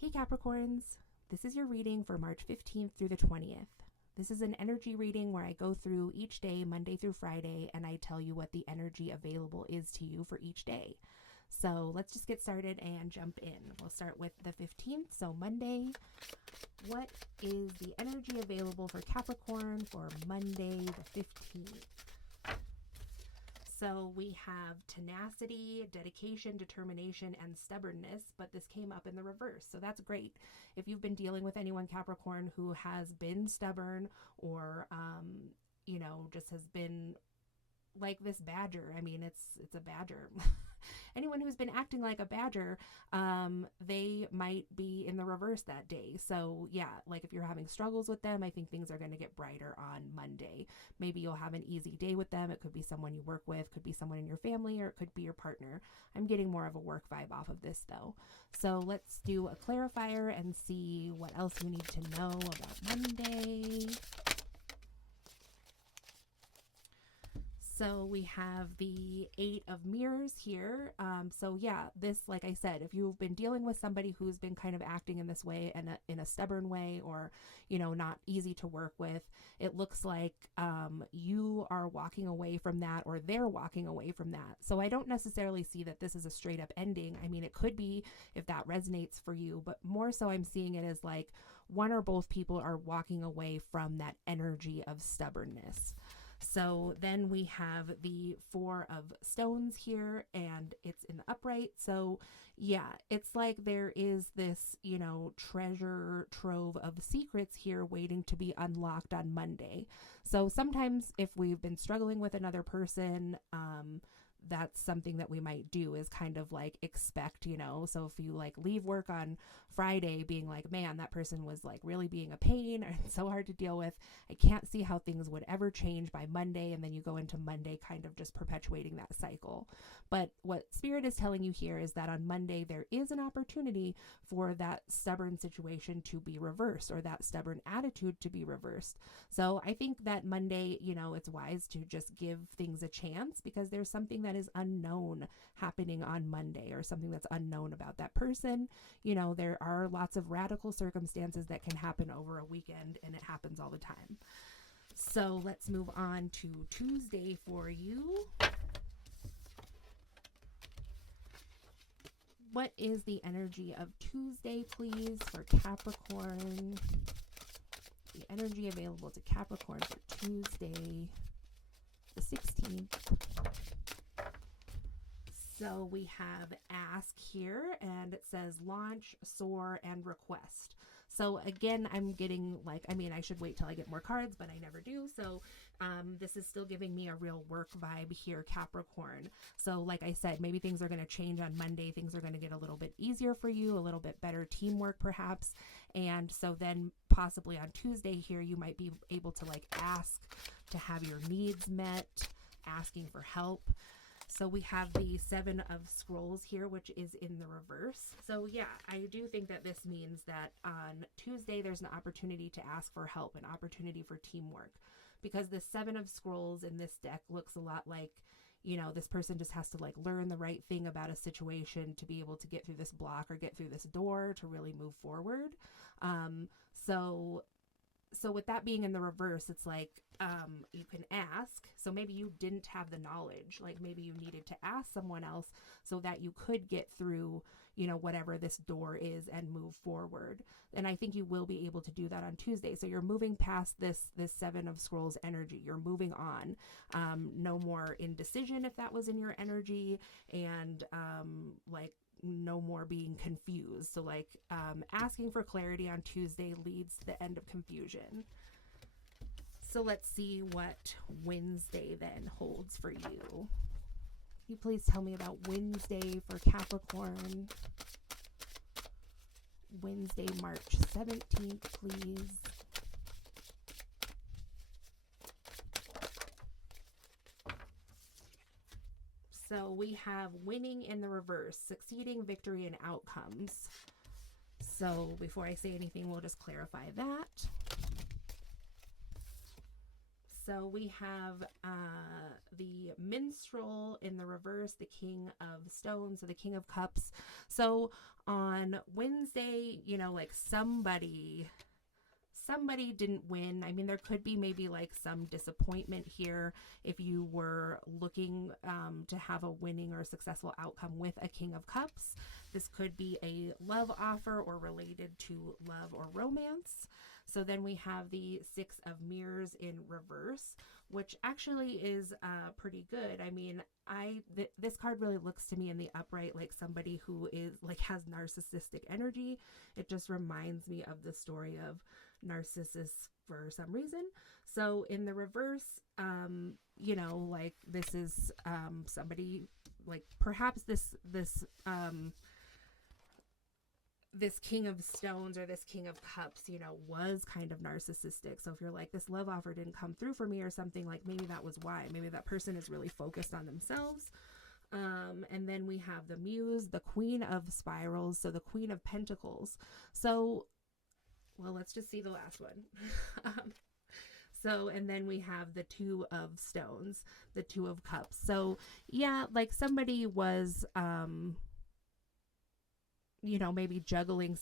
Hey Capricorns, this is your reading for March 15th through the 20th. This is an energy reading where I go through each day, Monday through Friday, and I tell you what the energy available is to you for each day. So let's just get started and jump in. We'll start with the 15th, so Monday. What is the energy available for Capricorn for Monday the 15th? So we have tenacity, dedication, determination, and stubbornness, but this came up in the reverse. So that's great. If you've been dealing with anyone, Capricorn, who has been stubborn or, just has been like this badger. I mean, it's a badger. Anyone who's been acting like a badger, they might be in the reverse that day. So yeah, like if you're having struggles with them, I think things are going to get brighter on Monday. Maybe you'll have an easy day with them. It could be someone you work with, could be someone in your family, or it could be your partner. I'm getting more of a work vibe off of this though. So let's do a clarifier and see what else you need to know about Monday. So we have the 8 of Mirrors here. So yeah, this, like I said, if you've been dealing with somebody who's been kind of acting in this way and in a stubborn way, or, not easy to work with, it looks like you are walking away from that, or they're walking away from that. So I don't necessarily see that this is a straight up ending. I mean, it could be if that resonates for you, but more so I'm seeing it as like one or both people are walking away from that energy of stubbornness. So then we have the 4 of Stones here, and it's in the upright. So yeah, it's like there is this, treasure trove of secrets here waiting to be unlocked on Monday. So sometimes if we've been struggling with another person, that's something that we might do, is kind of like expect, so if you like leave work on Friday being like, man, that person was like really being a pain and so hard to deal with, I can't see how things would ever change by Monday. And then you go into Monday kind of just perpetuating that cycle. But what Spirit is telling you here is that on Monday, there is an opportunity for that stubborn situation to be reversed, or that stubborn attitude to be reversed. So I think that Monday, it's wise to just give things a chance, because there's something that is unknown happening on Monday, or something that's unknown about that person. There are lots of radical circumstances that can happen over a weekend, and it happens all the time. So let's move on to Tuesday for you. What is the energy of Tuesday, please, for Capricorn? The energy available to Capricorn for Tuesday, the 16th. So we have ask here, and it says launch, soar, and request. So again, I'm getting I should wait till I get more cards, but I never do. So this is still giving me a real work vibe here, Capricorn. So like I said, maybe things are going to change on Monday. Things are going to get a little bit easier for you, a little bit better teamwork perhaps. And so then possibly on Tuesday here, you might be able to ask to have your needs met, asking for help. So we have the 7 of Scrolls here, which is in the reverse. So yeah, I do think that this means that on Tuesday, there's an opportunity to ask for help, an opportunity for teamwork, because the 7 of Scrolls in this deck looks a lot like, this person just has to learn the right thing about a situation to be able to get through this block or get through this door to really move forward. So with that being in the reverse, it's you can ask. So maybe you didn't have the knowledge, maybe you needed to ask someone else so that you could get through, whatever this door is and move forward. And I think you will be able to do that on Tuesday. So you're moving past this 7 of Scrolls energy. You're moving on. No more indecision if that was in your energy, and no more being confused. So asking for clarity on Tuesday leads to the end of confusion. So let's see what Wednesday then holds for you. Can you please tell me about Wednesday for Capricorn? Wednesday, March 17th, please. So we have winning in the reverse, succeeding, victory, and outcomes. So before I say anything, we'll just clarify that. So we have the minstrel in the reverse, the King of Stones, so the King of Cups. So on Wednesday, you know, like somebody didn't win. I mean, there could be maybe like some disappointment here if you were looking to have a winning or successful outcome with a King of Cups. This could be a love offer or related to love or romance. So then we have the Six of Mirrors in reverse, which actually is pretty good. I mean, this card really looks to me in the upright like somebody who is like has narcissistic energy. It just reminds me of the story of Narcissus for some reason. So in the reverse, you know, like this is somebody like perhaps this King of Stones or this King of Cups, you know, was kind of narcissistic. So if you're like, this love offer didn't come through for me or something, like maybe that was why. Maybe that person is really focused on themselves. And then we have the Muse, the Queen of Spirals, so the Queen of Pentacles. So, well, let's just see the last one. So, and then we have the Two of Stones, the Two of Cups. So, yeah, like somebody was, you know, maybe juggling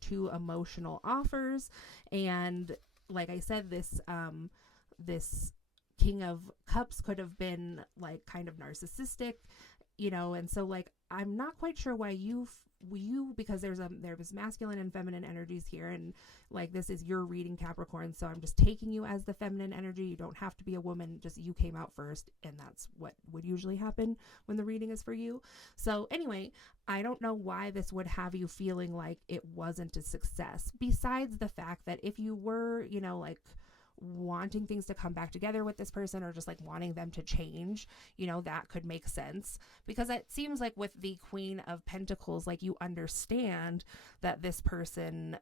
two emotional offers. And like I said, this King of Cups could have been like kind of narcissistic, you know, and so like I'm not quite sure why you because there's masculine and feminine energies here, and like this is your reading, Capricorn, so I'm just taking you as the feminine energy. You don't have to be a woman, just you came out first, and that's what would usually happen when the reading is for you. So anyway, I don't know why this would have you feeling like it wasn't a success, besides the fact that if you were, you know, like wanting things to come back together with this person or just like wanting them to change, you know, that could make sense, because it seems like with the Queen of Pentacles, like you understand that this person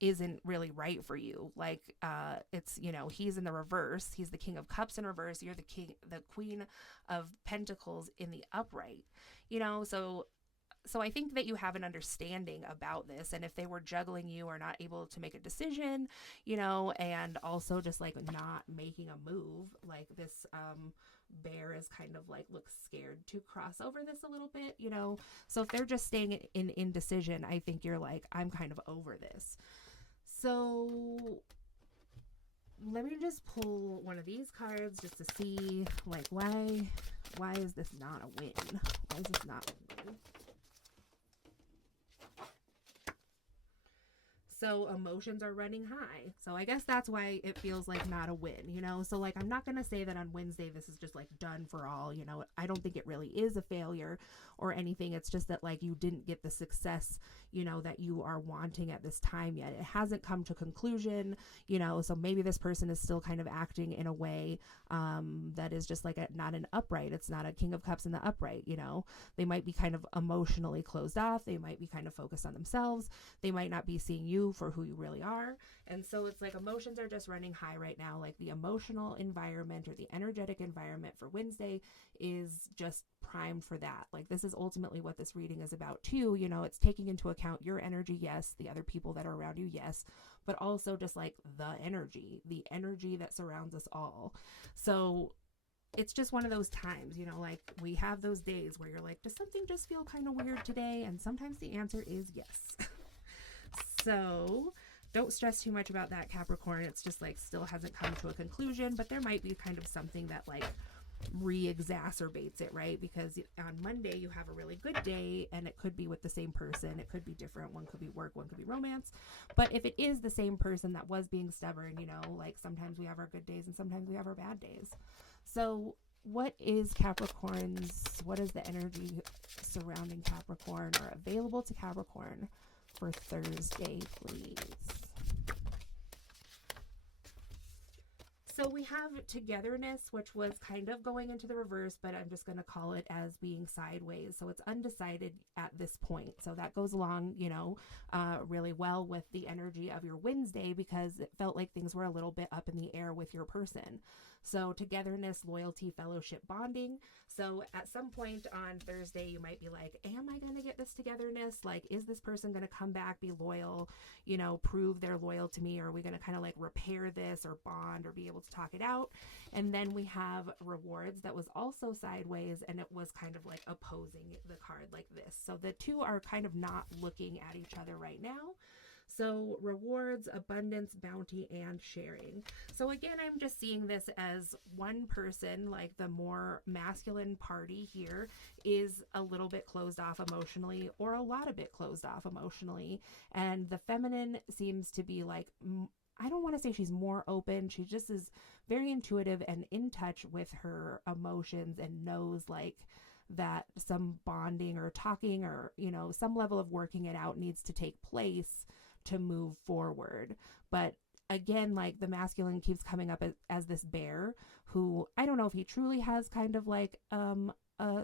isn't really right for you. Like it's, you know, he's in the reverse, he's the King of Cups in reverse, you're the Queen of Pentacles in the upright, you know. So I think that you have an understanding about this, and if they were juggling you or not able to make a decision, you know, and also just like not making a move, like this bear is kind of like looks scared to cross over this a little bit, you know. So if they're just staying in indecision, I think you're like, I'm kind of over this. So let me just pull one of these cards just to see like why is this not a win? Why is this not a win? So emotions are running high. So I guess that's why it feels like not a win, you know? So like, I'm not going to say that on Wednesday, this is just like done for all, you know? I don't think it really is a failure or anything. It's just that like you didn't get the success, you know, that you are wanting at this time yet. It hasn't come to conclusion, you know? So maybe this person is still kind of acting in a way that is just like not an upright. It's not a King of Cups in the upright, you know? They might be kind of emotionally closed off. They might be kind of focused on themselves. They might not be seeing you for who you really are. And so it's like emotions are just running high right now. Like the emotional environment or the energetic environment for Wednesday is just primed for that. Like this is ultimately what this reading is about too. You know, it's taking into account your energy, yes, the other people that are around you, yes, but also just like the energy that surrounds us all. So it's just one of those times, you know, like we have those days where you're like, does something just feel kind of weird today? And sometimes the answer is yes. So don't stress too much about that, Capricorn. It's just like still hasn't come to a conclusion, but there might be kind of something that like re-exacerbates it, right? Because on Monday you have a really good day, and it could be with the same person. It could be different. One could be work, one could be romance. But if it is the same person that was being stubborn, you know, like sometimes we have our good days and sometimes we have our bad days. So what is the energy surrounding Capricorn or available to Capricorn for Thursday, please? So we have togetherness, which was kind of going into the reverse, but I'm just going to call it as being sideways. So it's undecided at this point. So that goes along, you know, really well with the energy of your Wednesday, because it felt like things were a little bit up in the air with your person. So togetherness, loyalty, fellowship, bonding. So at some point on Thursday, you might be like, am I going to get this togetherness? Like, is this person going to come back, be loyal, prove they're loyal to me? Or are we going to kind of like repair this or bond or be able to talk it out? And then we have rewards that was also sideways, and it was kind of like opposing the card like this. So the two are kind of not looking at each other right now. So rewards, abundance, bounty, and sharing. So again, I'm just seeing this as one person, like the more masculine party here is a little bit closed off emotionally, or a lot of bit closed off emotionally. And the feminine seems to be like, I don't want to say she's more open. She just is very intuitive and in touch with her emotions, and knows like that some bonding or talking or, some level of working it out needs to take place to move forward. But again, like the masculine keeps coming up as this bear who, I don't know if he truly has kind of like a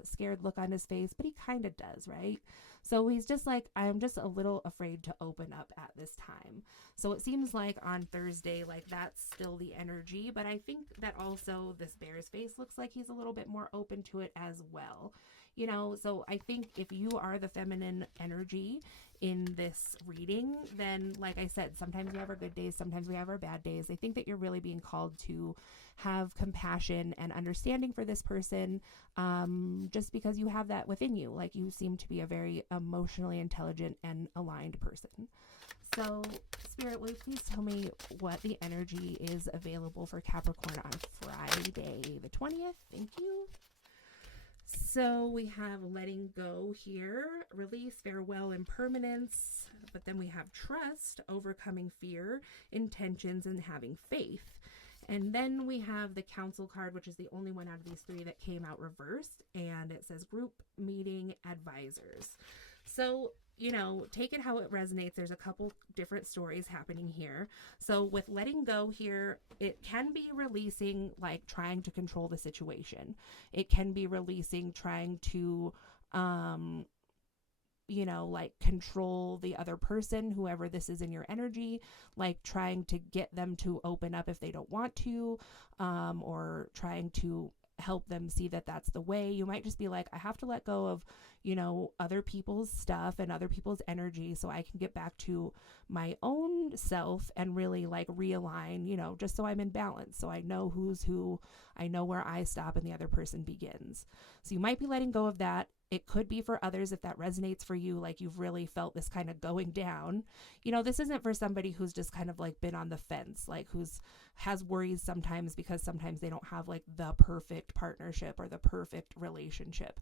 scared look on his face, but he kind of does, right? So he's just like, I'm just a little afraid to open up at this time. So it seems like on Thursday, like that's still the energy, but I think that also this bear's face looks like he's a little bit more open to it as well. So I think if you are the feminine energy in this reading, then like I said, sometimes we have our good days, sometimes we have our bad days. I think that you're really being called to have compassion and understanding for this person, just because you have that within you. Like you seem to be a very emotionally intelligent and aligned person. So Spirit, will you please tell me what the energy is available for Capricorn on Friday the 20th? Thank you. So we have letting go here, release, farewell, impermanence. But then we have trust, overcoming fear, intentions, and having faith. And then we have the council card, which is the only one out of these three that came out reversed. And it says group meeting advisors. So, take it how it resonates. There's a couple different stories happening here. So with letting go here, it can be releasing, like trying to control the situation. It can be releasing, trying to, like control the other person, whoever this is in your energy, like trying to get them to open up if they don't want to, or trying to help them see that that's the way. You might just be like, I have to let go of, other people's stuff and other people's energy so I can get back to my own self and really like realign, just so I'm in balance. So I know who's who, I know where I stop and the other person begins. So you might be letting go of that. It could be for others if that resonates for you, like you've really felt this kind of going down. This isn't for somebody who's just kind of like been on the fence, like has worries sometimes because sometimes they don't have like the perfect partnership or the perfect relationship.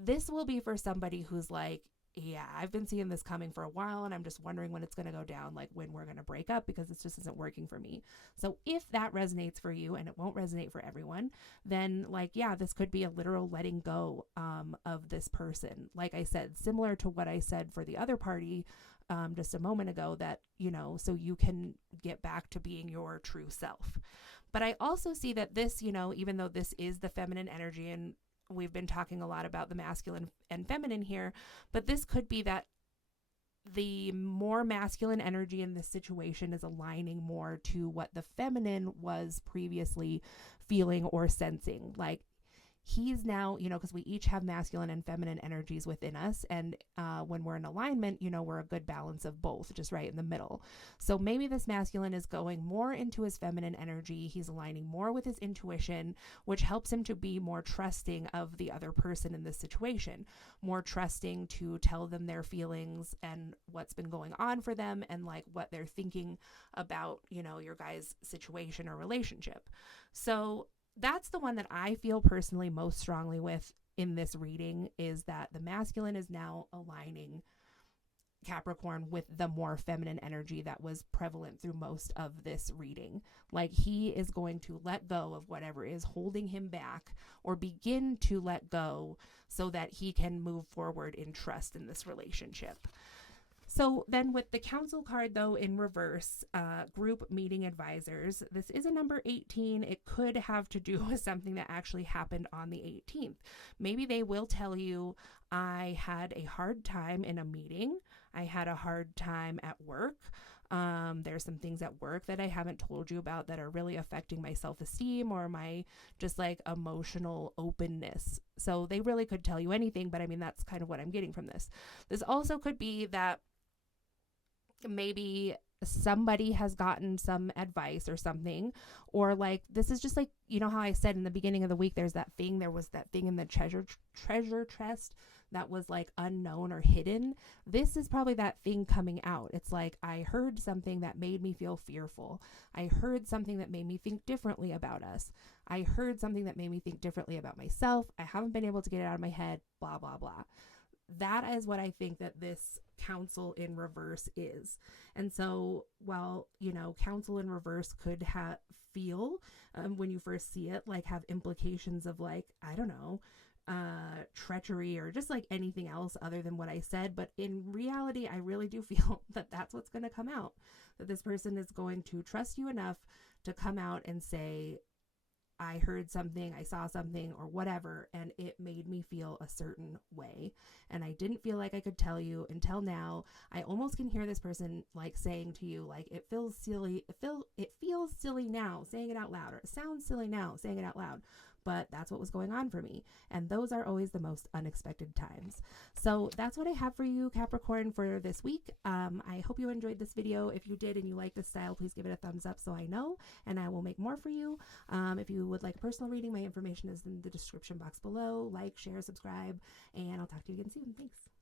This will be for somebody who's like, yeah, I've been seeing this coming for a while and I'm just wondering when it's going to go down, like when we're going to break up because this just isn't working for me. So if that resonates for you, and it won't resonate for everyone, then like, yeah, this could be a literal letting go of this person. Like I said, similar to what I said for the other party just a moment ago, that, so you can get back to being your true self. But I also see that this, even though this is the feminine energy, and we've been talking a lot about the masculine and feminine here, but this could be that the more masculine energy in this situation is aligning more to what the feminine was previously feeling or sensing. Like he's now, because we each have masculine and feminine energies within us. And when we're in alignment, we're a good balance of both, just right in the middle. So maybe this masculine is going more into his feminine energy. He's aligning more with his intuition, which helps him to be more trusting of the other person in this situation, more trusting to tell them their feelings and what's been going on for them and like what they're thinking about, your guys' situation or relationship. So that's the one that I feel personally most strongly with in this reading, is that the masculine is now aligning Capricorn with the more feminine energy that was prevalent through most of this reading. Like he is going to let go of whatever is holding him back, or begin to let go so that he can move forward in trust in this relationship. So then with the council card, though, in reverse, group meeting advisors, this is a number 18. It could have to do with something that actually happened on the 18th. Maybe they will tell you, I had a hard time in a meeting. I had a hard time at work. There's some things at work that I haven't told you about that are really affecting my self-esteem or my just like emotional openness. So they really could tell you anything, but I mean, that's kind of what I'm getting from this. This also could be that maybe somebody has gotten some advice or something, or like this is just like, you know how I said in the beginning of the week, there was that thing in the treasure chest that was like unknown or hidden. This is probably that thing coming out. It's like, I heard something that made me feel fearful. I heard something that made me think differently about us. I heard something that made me think differently about myself. I haven't been able to get it out of my head, blah blah blah. That is what I think that this council in reverse is. And so, while, you know, council in reverse could feel, when you first see it, like have implications of like, I don't know, treachery or just like anything else other than what I said. But in reality, I really do feel that that's what's going to come out, that this person is going to trust you enough to come out and say, I heard something, I saw something, or whatever, and it made me feel a certain way. And I didn't feel like I could tell you until now. I almost can hear this person like saying to you, like, it feels silly. It feels silly now saying it out loud, or it sounds silly now saying it out loud. But that's what was going on for me. And those are always the most unexpected times. So that's what I have for you, Capricorn, for this week. I hope you enjoyed this video. If you did and you like this style, please give it a thumbs up so I know, and I will make more for you. If you would like a personal reading, my information is in the description box below. Like, share, subscribe, and I'll talk to you again soon. Thanks.